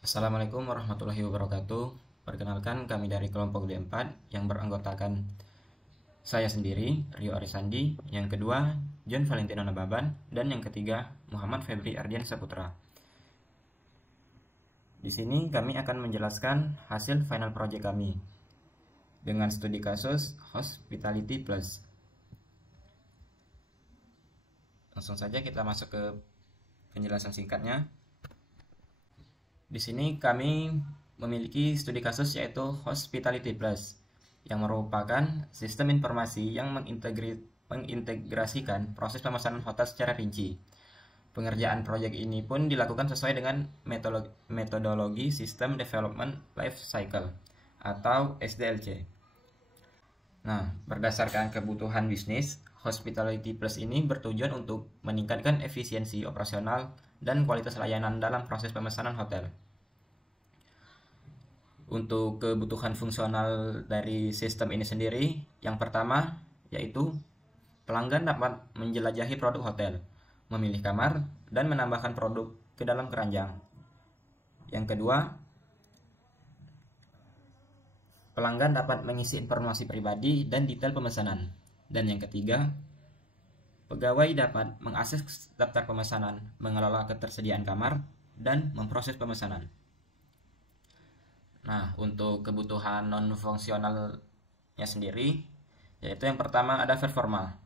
Assalamualaikum warahmatullahi wabarakatuh. Perkenalkan, kami dari kelompok D4 yang beranggotakan saya sendiri, Rio Arisandi, yang kedua, John Valentino Nababan, dan yang ketiga, Muhammad Febri Ardian Saputra. Di sini kami akan menjelaskan hasil final project kami dengan studi kasus Hospitality Plus. Langsung saja kita masuk ke penjelasan singkatnya. Di sini kami memiliki studi kasus yaitu Hospitality Plus, yang merupakan sistem informasi yang mengintegrasikan proses pemesanan hotel secara rinci. Pengerjaan proyek ini pun dilakukan sesuai dengan metodologi System Development Life Cycle atau SDLC. Nah, berdasarkan kebutuhan bisnis, Hospitality Plus ini bertujuan untuk meningkatkan efisiensi operasional dan kualitas layanan dalam proses pemesanan hotel. Untuk kebutuhan fungsional dari sistem ini sendiri, yang pertama yaitu pelanggan dapat menjelajahi produk hotel, memilih kamar, dan menambahkan produk ke dalam keranjang. Yang kedua, pelanggan dapat mengisi informasi pribadi dan detail pemesanan. Dan yang ketiga, pegawai dapat mengakses daftar pemesanan, mengelola ketersediaan kamar, dan memproses pemesanan. Nah, untuk kebutuhan non-fungsionalnya sendiri, yaitu yang pertama ada performa.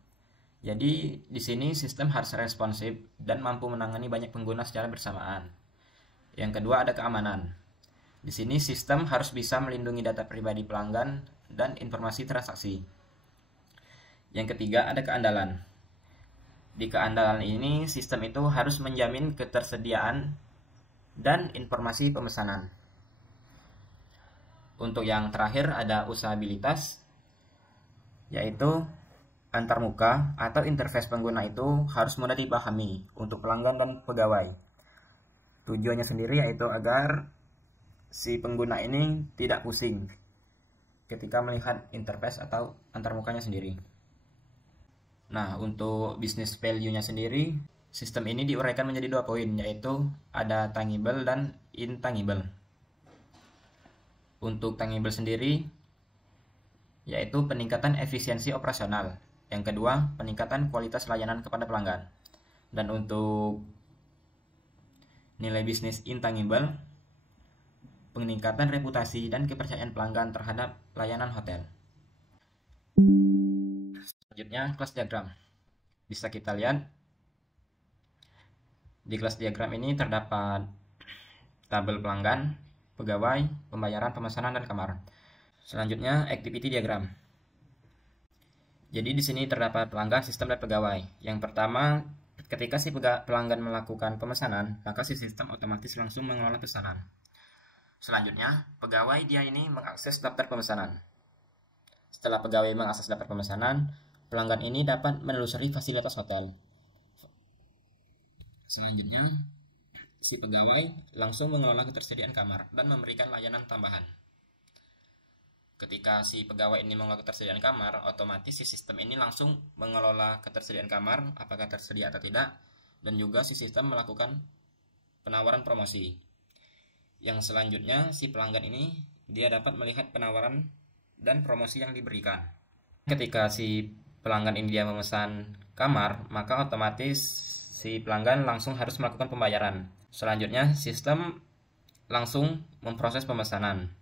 Jadi, di sini sistem harus responsif dan mampu menangani banyak pengguna secara bersamaan. Yang kedua ada keamanan. Di sini sistem harus bisa melindungi data pribadi pelanggan dan informasi transaksi. Yang ketiga ada keandalan. Di keandalan ini, sistem itu harus menjamin ketersediaan dan informasi pemesanan. Untuk yang terakhir ada usabilitas, yaitu antarmuka atau interface pengguna itu harus mudah dipahami untuk pelanggan dan pegawai. Tujuannya sendiri yaitu agar si pengguna ini tidak pusing ketika melihat interface atau antarmukanya sendiri. Nah, untuk business value-nya sendiri, sistem ini diuraikan menjadi 2 poin, yaitu ada tangible dan intangible. Untuk tangible sendiri, yaitu peningkatan efisiensi operasional. Yang kedua, peningkatan kualitas layanan kepada pelanggan. Dan untuk nilai bisnis intangible, peningkatan reputasi dan kepercayaan pelanggan terhadap layanan hotel. Selanjutnya, kelas diagram. Bisa kita lihat di kelas diagram ini terdapat tabel pelanggan, pegawai, pembayaran, pemesanan, dan kamar. Selanjutnya, activity diagram. Jadi di sini terdapat pelanggan, sistem, dan pegawai. Yang pertama, ketika si pelanggan melakukan pemesanan, maka si sistem otomatis langsung mengelola pesanan. Selanjutnya, pegawai dia ini mengakses daftar pemesanan. Setelah pegawai mengakses daftar pemesanan, pelanggan ini dapat menelusuri fasilitas hotel. Selanjutnya, si pegawai langsung mengelola ketersediaan kamar dan memberikan layanan tambahan. Ketika si pegawai ini mengelola ketersediaan kamar, otomatis si sistem ini langsung mengelola ketersediaan kamar, apakah tersedia atau tidak, dan juga si sistem melakukan penawaran promosi. Yang selanjutnya, si pelanggan ini dia dapat melihat penawaran dan promosi yang diberikan. Ketika si pelanggan ini dia memesan kamar, maka otomatis si pelanggan langsung harus melakukan pembayaran. Selanjutnya, sistem langsung memproses pemesanan.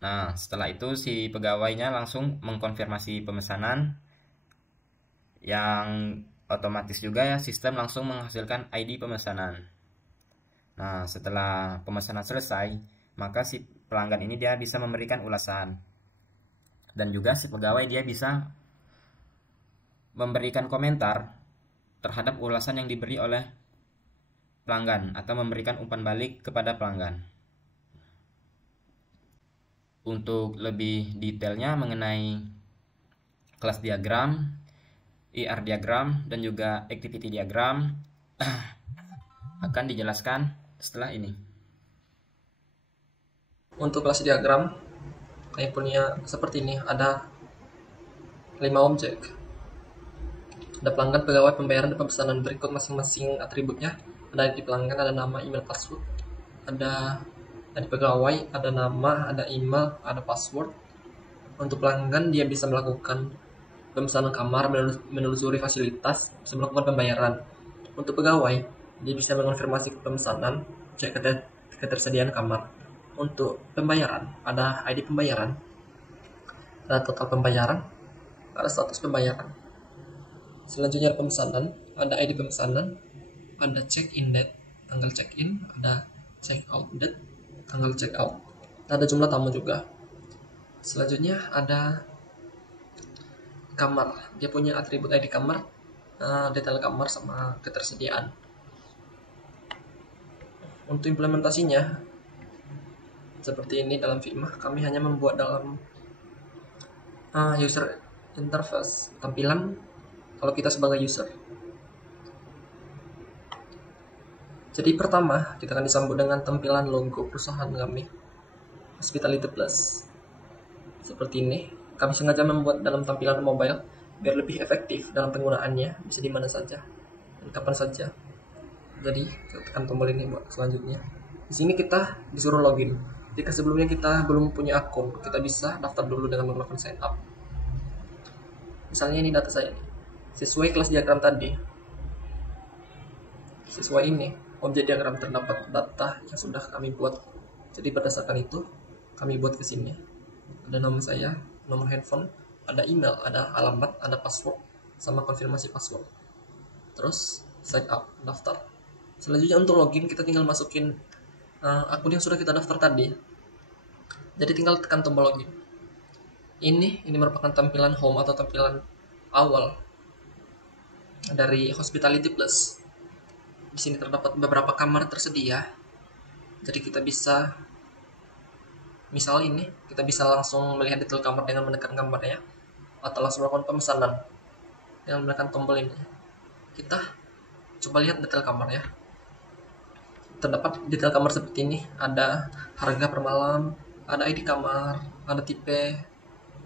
Nah, setelah itu si pegawainya langsung mengkonfirmasi pemesanan, yang otomatis juga ya sistem langsung menghasilkan ID pemesanan. Nah, setelah pemesanan selesai, maka si pelanggan ini dia bisa memberikan ulasan. Dan juga si pegawai dia bisa memberikan komentar terhadap ulasan yang diberi oleh pelanggan atau memberikan umpan balik kepada pelanggan. Untuk lebih detailnya mengenai kelas diagram, IR diagram, dan juga activity diagram akan dijelaskan setelah ini. Untuk kelas diagram, kami punya seperti ini, ada 5 objek. Ada pelanggan, pegawai, pembayaran, dan pemesanan. Berikut masing-masing atributnya. ada ID pelanggan, ada nama, email, password, ada ID pegawai, ada nama, ada email, ada password. Untuk pelanggan dia bisa melakukan pemesanan kamar, menelusuri fasilitas, bisa melakukan pembayaran. Untuk pegawai dia bisa mengonfirmasi pemesanan, cek ketersediaan kamar. Untuk pembayaran ada ID pembayaran, ada total pembayaran, ada status pembayaran. Selanjutnya ada pemesanan, ada ID pemesanan, ada check-in date, tanggal check-in, ada check-out date, tanggal check-out, ada jumlah tamu juga. Selanjutnya ada kamar, dia punya atribut ID kamar, detail kamar sama ketersediaan. Untuk implementasinya seperti ini dalam Figma, kami hanya membuat dalam user interface, tampilan kalau kita sebagai user. Jadi pertama kita akan disambut dengan tampilan logo perusahaan kami, Hospitality Plus. Seperti ini. Kami sengaja membuat dalam tampilan mobile biar lebih efektif dalam penggunaannya, bisa di mana saja dan kapan saja. Jadi kita tekan tombol ini buat selanjutnya. Di sini kita disuruh login. Jika sebelumnya kita belum punya akun, kita bisa daftar dulu dengan melakukan sign up. Misalnya ini data saya nih, sesuai kelas diagram tadi. Sesuai ini, objek diagram terdapat data yang sudah kami buat. Jadi berdasarkan itu, kami buat ke sini. Ada nama saya, nomor handphone, ada email, ada alamat, ada password, sama konfirmasi password. Terus sign up, daftar. Selanjutnya untuk login kita tinggal masukin akun yang sudah kita daftar tadi. Jadi tinggal tekan tombol login. Ini merupakan tampilan home atau tampilan awal dari Hospitality Plus. Di sini terdapat beberapa kamar tersedia. Jadi kita bisa, misal ini, kita bisa langsung melihat detail kamar dengan menekan kamarnya, atau langsung melakukan pemesanan dengan menekan tombol ini. Kita coba lihat detail kamar ya. Terdapat detail kamar seperti ini, ada harga per malam, ada ID kamar, ada tipe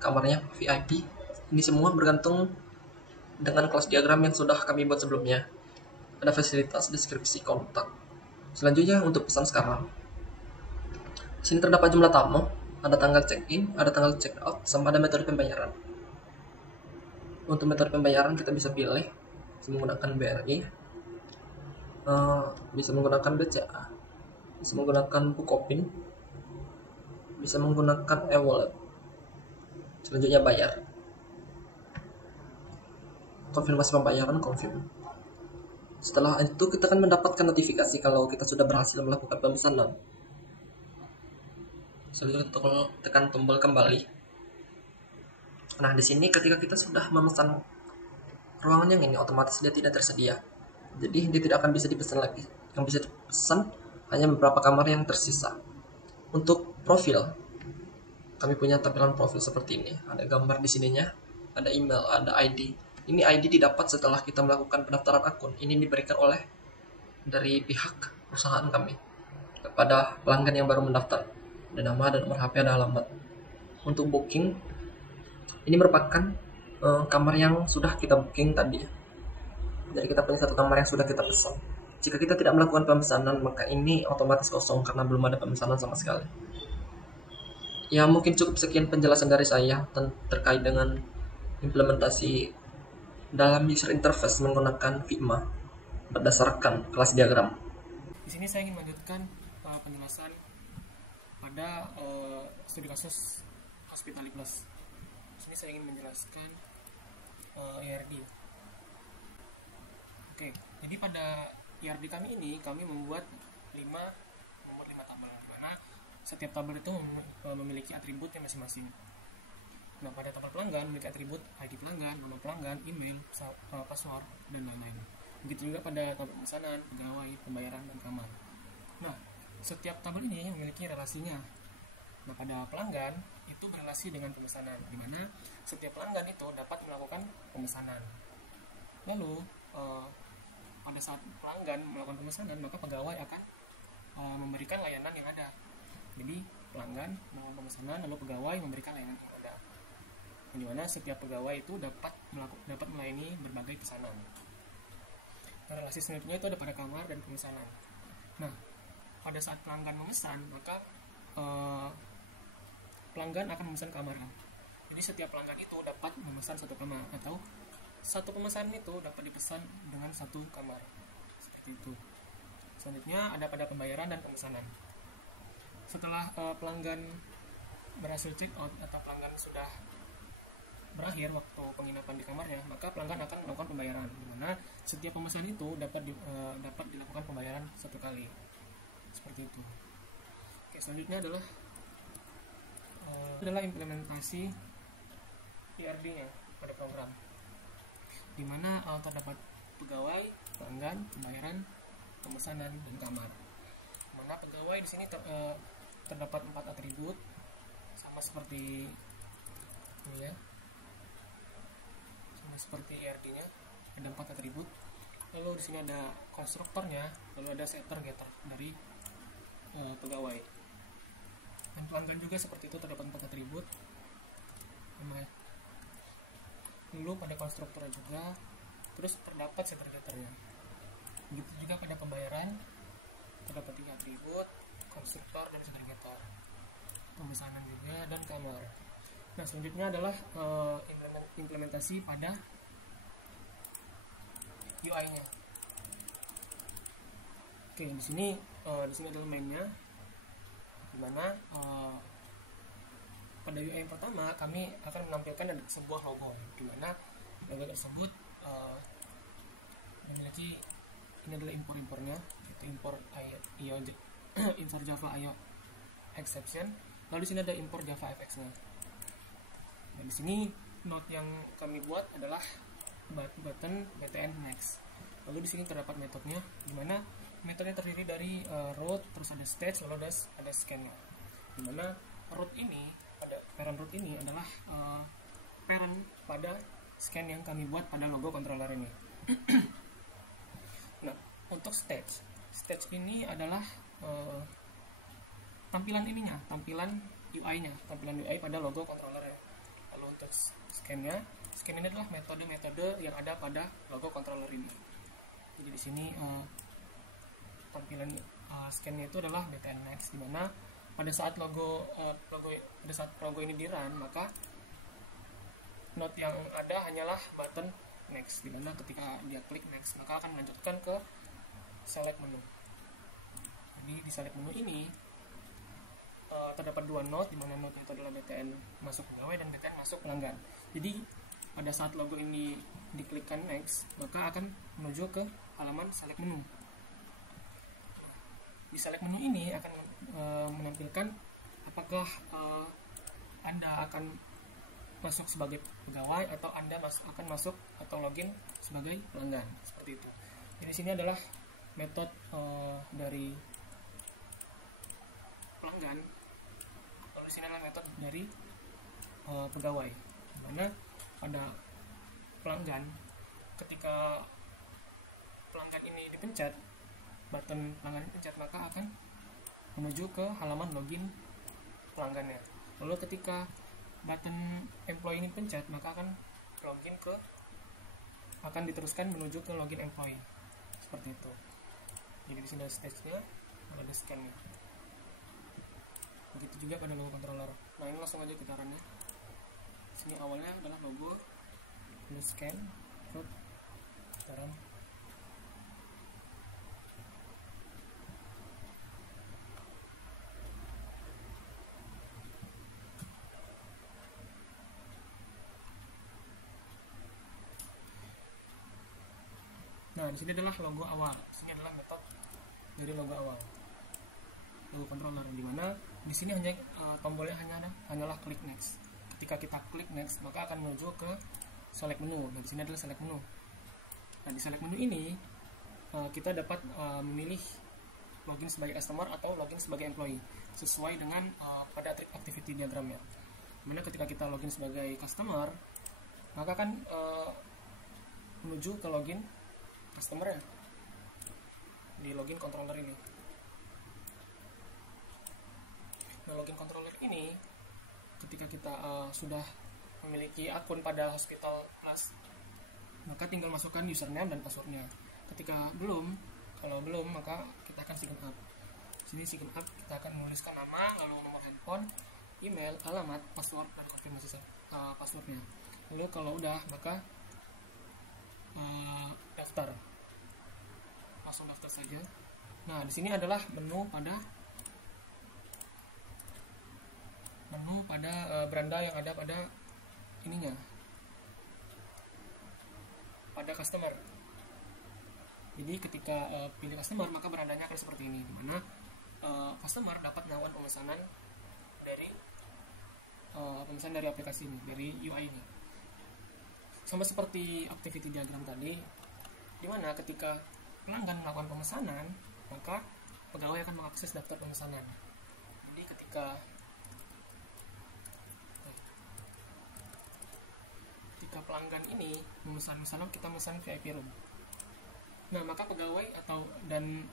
kamarnya VIP. Ini semua bergantung dengan kelas diagram yang sudah kami buat sebelumnya. Ada fasilitas, deskripsi, kontak. Selanjutnya untuk pesan sekarang. Di sini terdapat jumlah tamu, ada tanggal check-in, ada tanggal check-out, sama ada metode pembayaran. Untuk metode pembayaran kita bisa pilih, bisa menggunakan BRI, bisa menggunakan BCA, bisa menggunakan Bukopin, bisa menggunakan e-wallet. Selanjutnya bayar. Konfirmasi pembayaran, confirm. Setelah itu kita akan mendapatkan notifikasi kalau kita sudah berhasil melakukan pemesanan. Selanjutnya kita tekan tombol kembali. Nah, di sini ketika kita sudah memesan ruangan yang ini, otomatis dia tidak tersedia. Jadi dia tidak akan bisa dipesan lagi. Yang bisa dipesan hanya beberapa kamar yang tersisa. Untuk profil, kami punya tampilan profil seperti ini. Ada gambar di sininya, ada email, ada ID. Ini ID didapat setelah kita melakukan pendaftaran akun. Ini diberikan oleh dari pihak perusahaan kami kepada pelanggan yang baru mendaftar. Ada nama, ada nomor HP, ada alamat. Untuk booking, ini merupakan kamar yang sudah kita booking tadi. Jadi kita punya satu kamar yang sudah kita pesan. Jika kita tidak melakukan pemesanan, maka ini otomatis kosong karena belum ada pemesanan sama sekali. Ya, mungkin cukup sekian penjelasan dari saya terkait dengan implementasi dalam user interface menggunakan Figma berdasarkan kelas diagram. Di sini saya ingin melanjutkan penjelasan pada studi kasus Hospitality Plus. Di sini saya ingin menjelaskan ERD. Oke, jadi pada ERD kami ini kami membuat 5 tabel, di mana setiap tabel itu memiliki atributnya masing-masing. Nah, pada tabel pelanggan memiliki atribut ID pelanggan, nama pelanggan, email, password, dan lain-lain. Begitu juga pada tabel pemesanan, pegawai, pembayaran, dan kamar. Nah, setiap tabel ini memiliki relasinya. Nah, pada pelanggan itu berrelasi dengan pemesanan, di mana setiap pelanggan itu dapat melakukan pemesanan. Lalu, pada saat pelanggan melakukan pemesanan, maka pegawai akan memberikan layanan yang ada. Jadi, pelanggan melakukan pemesanan, lalu pegawai memberikan layanan yang ada. Di mana setiap pegawai itu dapat melayani berbagai pesanan. Nah, relasi selanjutnya itu ada pada kamar dan pemesanan. Nah, pada saat pelanggan memesan, maka pelanggan akan memesan kamar. Jadi setiap pelanggan itu dapat memesan satu kamar, atau satu pemesanan itu dapat dipesan dengan satu kamar. Seperti itu. Selanjutnya ada pada pembayaran dan pemesanan. Setelah pelanggan berhasil check out atau pelanggan sudah berakhir waktu penginapan di kamarnya, maka pelanggan akan melakukan pembayaran, di mana setiap pemesan itu dapat dilakukan pembayaran satu kali. Seperti itu. Oke, selanjutnya adalah implementasi IRD-nya pada program, di mana terdapat pegawai, pelanggan, pembayaran, pemesanan, dan kamar. Di mana pegawai di sini terdapat 4 atribut, sama seperti ini ya, sama seperti IRD-nya, ada 4 atribut. Lalu di sini ada konstruktornya, lalu ada setter getter dari pegawai. Dan pelanggan juga seperti itu, terdapat 4 atribut. Lalu pada konstruktornya juga, terus terdapat setter getternya. Begitu juga pada pembayaran, terdapat 3 atribut, konstruktor dan setter getter. Pemesanan juga, dan kamar. Nah, selanjutnya adalah implementasi pada UI-nya. Oke, di sini adalah mainnya, dimana pada UI yang pertama kami akan menampilkan sebuah logo, dimana logo tersebut memiliki, ini adalah impor-impornya, yaitu impor IO impor Java IO exception. Lalu di sini ada impor Java FX-nya. Dan di sini note yang kami buat adalah button btn next. Lalu di sini terdapat metodenya, di mana metodenya terdiri dari root, terus ada stage, lalu ada scan-nya. Di mana root ini, pada parent root ini adalah parent pada scan yang kami buat pada logo controller ini. Nah, untuk stage ini adalah tampilan UI-nya, tampilan UI pada logo controller. Lalu untuk scan-nya, scan ini adalah metode-metode yang ada pada logo controller ini. Jadi di sini tampilan scan-nya itu adalah btn next, di mana pada saat logo ini di run, maka node yang ada hanyalah button next, di mana ketika dia klik next, maka akan melanjutkan ke select menu. Jadi di select menu ini terdapat 2 node, di mana node itu adalah btn masuk pegawai dan btn masuk pelanggan. Jadi pada saat logo ini diklikkan next, maka akan menuju ke halaman select menu. Di select menu ini akan menampilkan apakah Anda akan masuk sebagai pegawai atau Anda akan masuk atau login sebagai pelanggan, seperti itu. Jadi sini adalah metode dari pelanggan, lalu sini adalah metode dari pegawai, dimana pada pelanggan, ketika pelanggan ini dipencet, button pelanggan dipencet, maka akan menuju ke halaman login pelanggannya. Lalu ketika button employee ini pencet, maka akan diteruskan menuju ke login employee, seperti itu. Jadi di sini ada stage-nya, ada scan-nya. Begitu juga pada logo controller. Nah, ini langsung aja kita run-nya. Sini awalnya adalah logo, lalu scan, root, kita run. Nah, di sini adalah logo awal. Di sini adalah metode dari logo awal, logo controller, di mana di sini hanya tombolnya hanyalah klik next. Ketika kita klik next, maka akan menuju ke select menu. Dan di sini adalah select menu. Nah, di select menu ini kita dapat memilih login sebagai customer atau login sebagai employee sesuai dengan pada activity diagramnya. Dimana ketika kita login sebagai customer, maka akan menuju ke login customer ya di login controller ini. Nah, login controller ini ketika kita sudah memiliki akun pada Hospital Plus, maka tinggal masukkan username dan passwordnya. Kalau belum maka kita akan sign up. Sini sign up, kita akan menuliskan nama, lalu nomor handphone, email, alamat, password, dan konfirmasi passwordnya. Lalu kalau udah maka daftar, langsung daftar saja. Nah, di sini adalah menu pada beranda yang ada pada ininya, pada customer. Jadi ketika pilih customer maka berandanya akan seperti ini, dimana customer dapat melakukan pemesanan dari aplikasi ini, dari UI ini. Sama seperti activity diagram tadi, dimana ketika pelanggan melakukan pemesanan maka pegawai akan mengakses daftar pemesanan. Jadi ketika pelanggan ini memesan, misalnya kita memesan VIP room, nah maka pegawai dan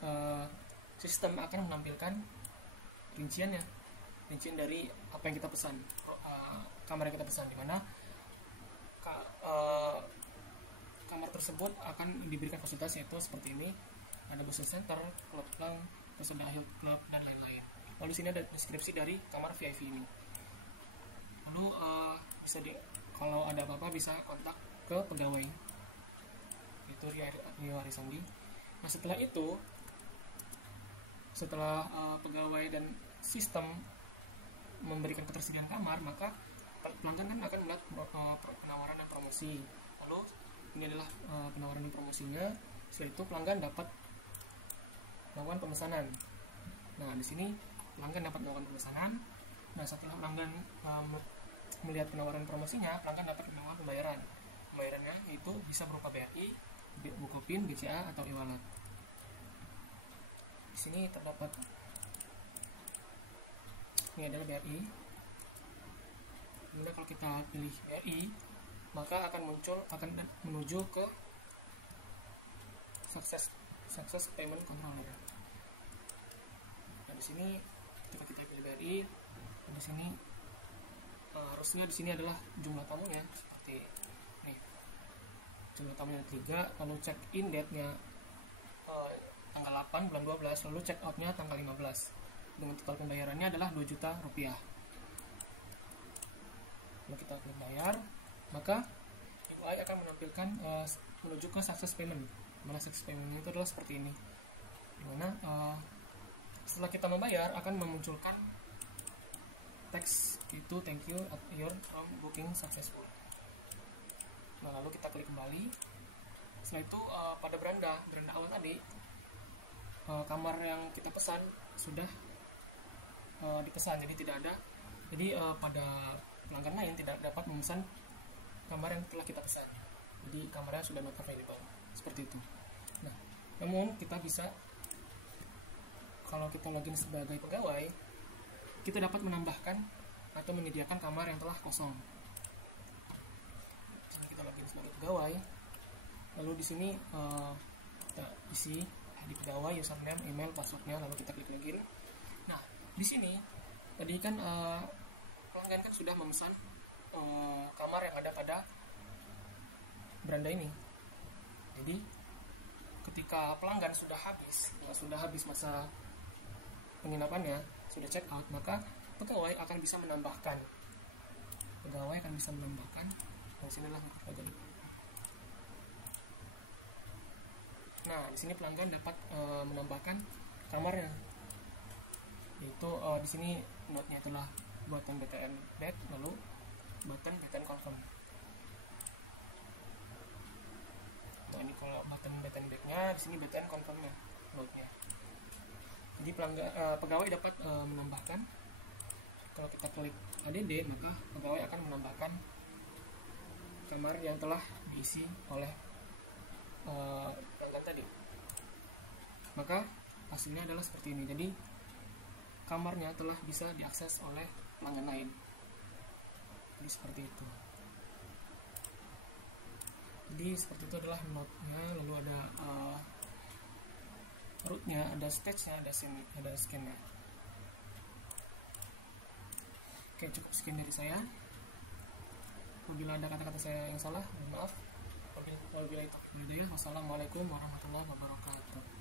sistem akan menampilkan rincian dari apa yang kita pesan, kamar yang kita pesan, di mana kamar tersebut akan diberikan fasilitas yaitu seperti ini, ada booster center, club lounge, terus ada hill club dan lain-lain. Lalu sini ada deskripsi dari kamar VIP ini. Lalu kalau ada apa-apa bisa kontak ke pegawai, itu Rio Arisandi. Nah setelah pegawai dan sistem memberikan ketersediaan kamar, maka pelanggan kan akan melihat penawaran dan promosi. Lalu ini adalah penawaran dan promosinya. Setelah itu pelanggan dapat melakukan pemesanan. Nah, di sini pelanggan dapat melakukan pemesanan. Nah, setelah pelanggan melihat penawaran promosinya, pelanggan dapat melakukan pembayaran. Pembayarannya itu bisa berupa BRI, Bukopin, BCA atau e-wallet. Di sini terdapat, ini adalah BRI. Kemudian kalau kita pilih BRI, maka akan menuju ke success payment controller. Nah, di sini ketika kita pilih BRI, di sini harusnya di sini adalah jumlah tamunya seperti ini. Jumlah tamunya 3, lalu check in date-nya tanggal 8 bulan 12, lalu check out-nya tanggal 15. Dengan total pembayarannya adalah 2 juta rupiah. Lalu kita klik bayar, maka UI akan menampilkan menuju ke success payment. Mana success payment itu adalah seperti ini, dimana setelah kita membayar akan memunculkan teks itu thank you your booking successful. Nah, lalu kita klik kembali. Setelah itu pada beranda awal tadi, kamar yang kita pesan sudah dipesan, jadi tidak ada. Jadi pada pelanggan lain tidak dapat memesan kamar yang telah kita pesan. Jadi kamarnya sudah not available, seperti itu. Nah, namun kita bisa, kalau kita login sebagai pegawai, kita dapat menambahkan atau menyediakan kamar yang telah kosong. Jadi kita login sebagai pegawai, lalu di sini kita isi ID pegawai, username, email, passwordnya, lalu kita klik login. Nah, di sini tadi kan pelanggan kan sudah memesan kamar yang ada pada beranda ini. Jadi ketika pelanggan sudah habis masa penginapannya, sudah check out, maka pegawai akan bisa menambahkan. Di sinilah nah, di sini pelanggan dapat menambahkan kamarnya. Yaitu di sini note-nya itulah button BTN back, lalu button BTN confirm. Nah, ini kalau button BTN back-nya, di sini BTN confirm-nya, note-nya. Jadi pegawai dapat menambahkan. Kalau kita klik ADD, maka pegawai akan menambahkan kamar yang telah diisi oleh pelanggan tadi. Maka hasilnya adalah seperti ini. Jadi kamarnya telah bisa diakses oleh pelanggan lain. Jadi seperti itu. Jadi seperti itu adalah note-nya, lalu ada root-nya, ada stage-nya, ada scan-nya. Oke, cukup sekian dari saya. Apabila ada kata-kata saya yang salah, mohon maaf. Apabila Wassalamualaikum warahmatullahi wabarakatuh.